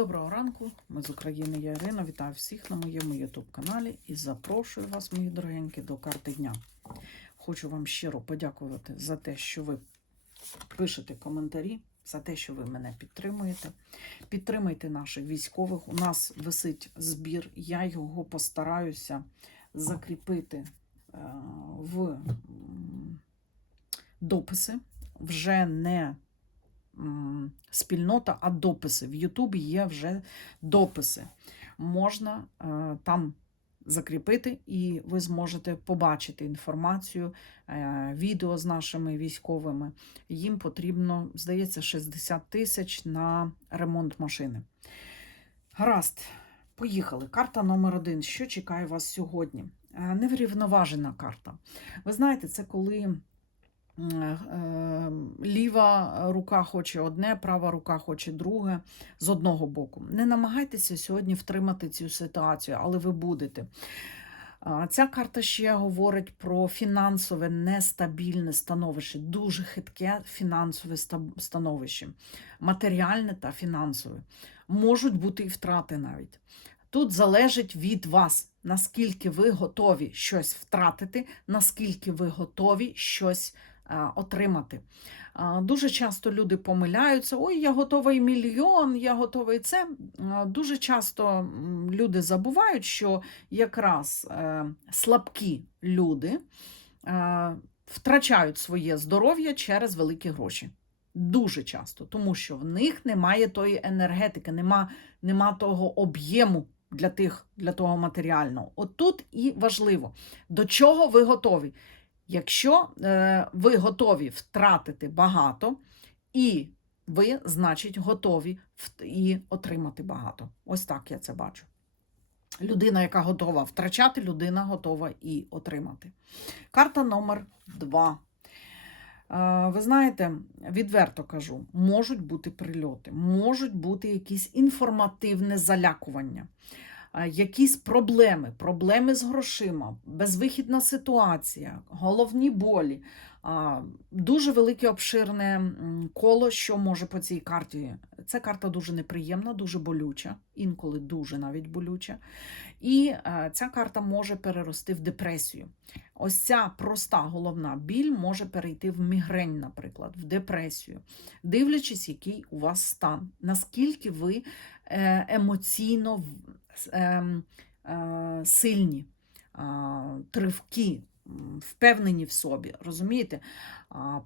Доброго ранку, ми з України, я Ірина. Вітаю всіх на моєму YouTube-каналі і запрошую вас, мої дорогенькі, до карти дня. Хочу вам щиро подякувати за те, що ви пишете коментарі, за те, що ви мене підтримуєте. Підтримайте наших військових. У нас висить збір, я його постараюся закріпити е, в дописи. Вже не спільнота, а дописи. В Ютубі є вже дописи. Можна е, там закріпити, і ви зможете побачити інформацію, е, відео з нашими військовими. Їм потрібно, здається, 60 тисяч на ремонт машини. Гаразд, поїхали. Карта номер один. Що чекає вас сьогодні? Е, Неврівноважена карта. Ви знаєте, це коли ліва рука хоче одне, права рука хоче друге з одного боку. Не намагайтеся сьогодні втримати цю ситуацію, але ви будете. Ця карта ще говорить про фінансове нестабільне становище, дуже хитке фінансове становище, матеріальне та фінансове. Можуть бути і втрати навіть. Тут залежить від вас, наскільки ви готові щось втратити, наскільки ви готові щось е, отримати. Дуже часто люди помиляються: ой, я готовий мільйон, я готовий це. Дуже часто люди забувають, що якраз е, слабкі люди е, втрачають своє здоров'я через великі гроші. Дуже часто, тому що в них немає тої енергетики, нема, нема того об'єму для тих, для того матеріального. От тут і важливо, до чого ви готові. Якщо е, ви готові втратити багато, і ви, значить, готові і отримати багато. Ось так я це бачу. Людина, яка готова втрачати, людина готова і отримати. Карта номер два. Е, Ви знаєте, відверто кажу, можуть бути прильоти, можуть бути якісь інформативне залякування, якісь проблеми, проблеми з грошима, безвихідна ситуація, головні болі. Дуже велике обширне коло, що може по цій карті. Ця карта дуже неприємна, дуже болюча, інколи дуже навіть болюча. І е, ця карта може перерости в депресію. Ось ця проста головна біль може перейти в мігрень, наприклад, в депресію, дивлячись, який у вас стан, наскільки ви е, емоційно сильні, а, тривкі, впевнені в собі. Розумієте?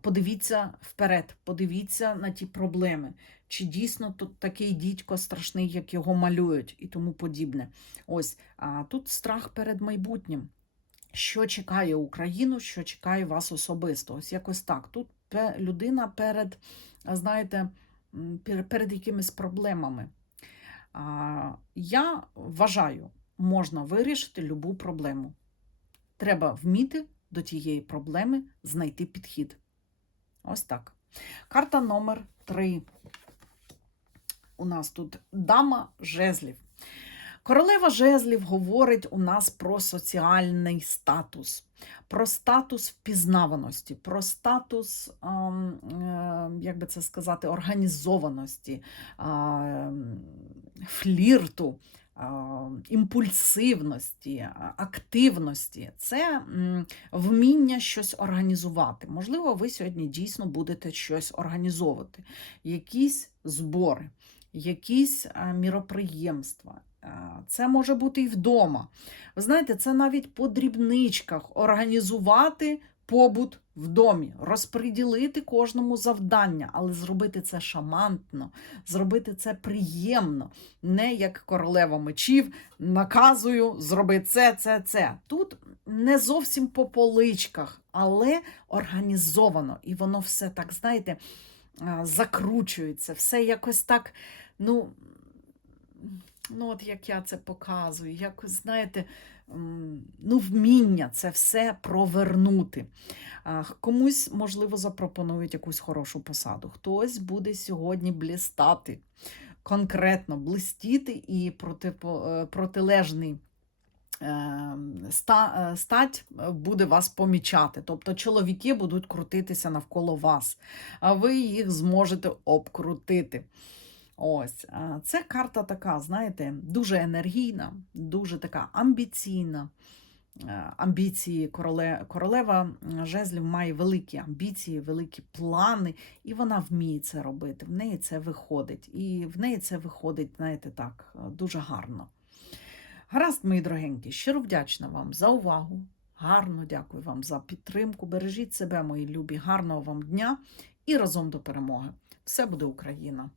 Подивіться вперед, подивіться на ті проблеми. Чи дійсно тут такий дідько страшний, як його малюють, і тому подібне. Ось тут страх перед майбутнім що чекає Україну, що чекає вас особисто. Ось якось так. Тут людина перед, знаєте, перед якимись проблемами. Я вважаю, можна вирішити любу проблему. Треба вміти до тієї проблеми знайти підхід. Ось так. Карта номер 3. У нас тут дама жезлів. Королева жезлів говорить у нас про соціальний статус, про статус впізнаваності, про статус, ем, е, як би це сказати, організованості, ем, флірту, імпульсивності, активності. Це вміння щось організувати. Можливо, ви сьогодні дійсно будете щось організовувати, якісь збори, якісь е, міроприємства. Це може бути і вдома. Ви знаєте, це навіть по дрібничках організувати побут в домі, розподілити кожному завдання, але зробити це шамантно, зробити це приємно, не як королева мечів, наказую, зроби це, це, це. Тут не зовсім по поличках, але організовано. І воно все так, знаєте, закручується, все якось так, ну. Ну, от як я це показую, якось, знаєте, ну, вміння це все провернути. Комусь, можливо, запропонують якусь хорошу посаду. Хтось буде сьогодні блістати, конкретно блистіти і протипо- е, протилежний е, е, стать буде вас помічати. Тобто чоловіки будуть крутитися навколо вас, а ви їх зможете обкрутити. Ось це карта така, знаєте, дуже енергійна, дуже така амбіційна. Е, Амбіції короле, королева жезлів має великі амбіції, великі плани, і вона вміє це робити. В неї це виходить. І в неї це виходить, знаєте, так, е, дуже гарно. Гаразд, мої дорогенькі, щиро вдячна вам за увагу. Гарно дякую вам за підтримку. Бережіть себе, мої любі, гарного вам дня і разом до перемоги. Все буде Україна!